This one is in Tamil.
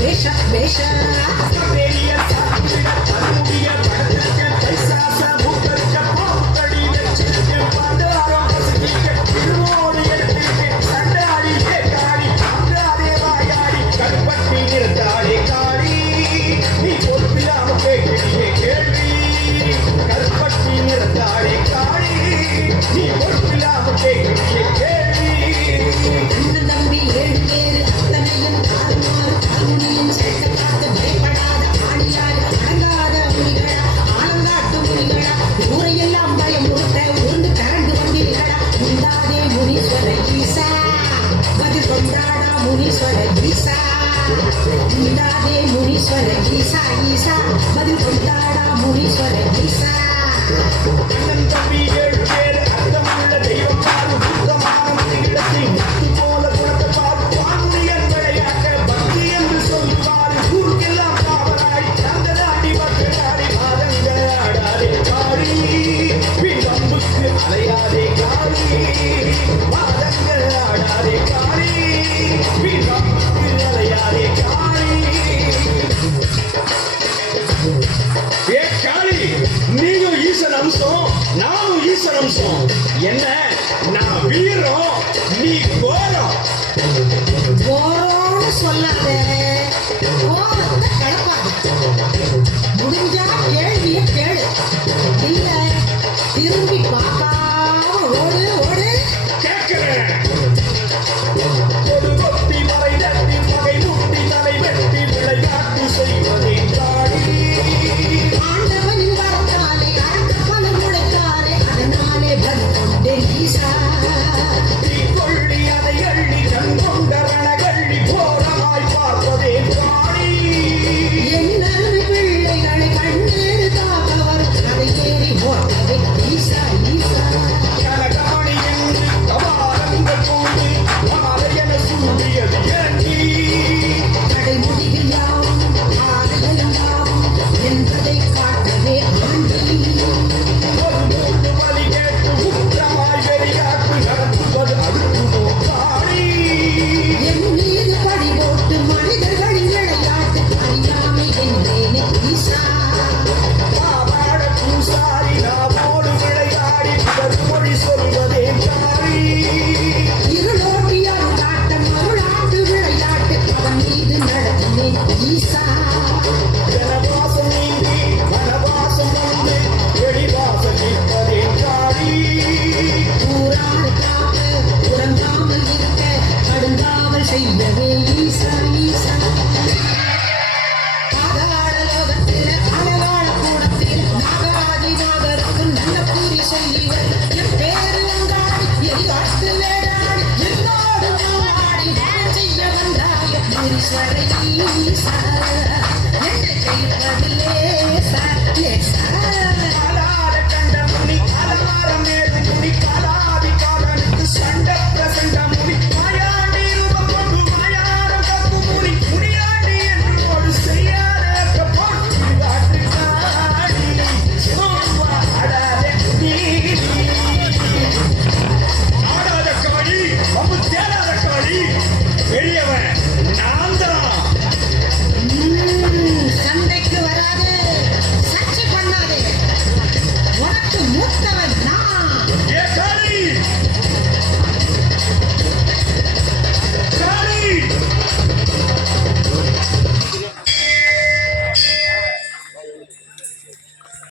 வேஷ வேஷ முனீஸ்வர ஈசா ஈசா பதில் கொண்டாடா முனீஸ்வர ஈசா அண்ணன் தம்பி 7 பேர் அர்த்தமுள்ள தெய்வம் பாரு புத்தமான இடத்தில் முத்து போல குணத்தை பாரு பாண்டியன் விளையாட்ட பக்தி என்று சொல்லுவாரு ஊருக்கெல்லாம் காவலாடி தந்ததாடி பக்கடாடி பாதங்கள் ஆடாதே காளி விளம்புக்கு அலையாதே காளி பாதங்கள் ஆடாதே காளி விளம்புக்கு அலையாதே காளி. நீயும் ஈசன் அம்சம் நானும் ஈசன் அம்சம் என்ன நான் வீரம் நீ கோரம் கோரம்னு சொல்லாத கோரத்தை கலப்பாத முடிஞ்சா கேள்விய கேளு இல்ல திரும்பி பார்க்காம ஓடு ஓடு கேட்கிறேன் ஒரு கொத்தி மறை தட்டி பகை முட்டி தலை வெட்டி விளையாட்டு செய்வதை காடி ஈஸ்வர ஈசா என்ன செய்வதில்லை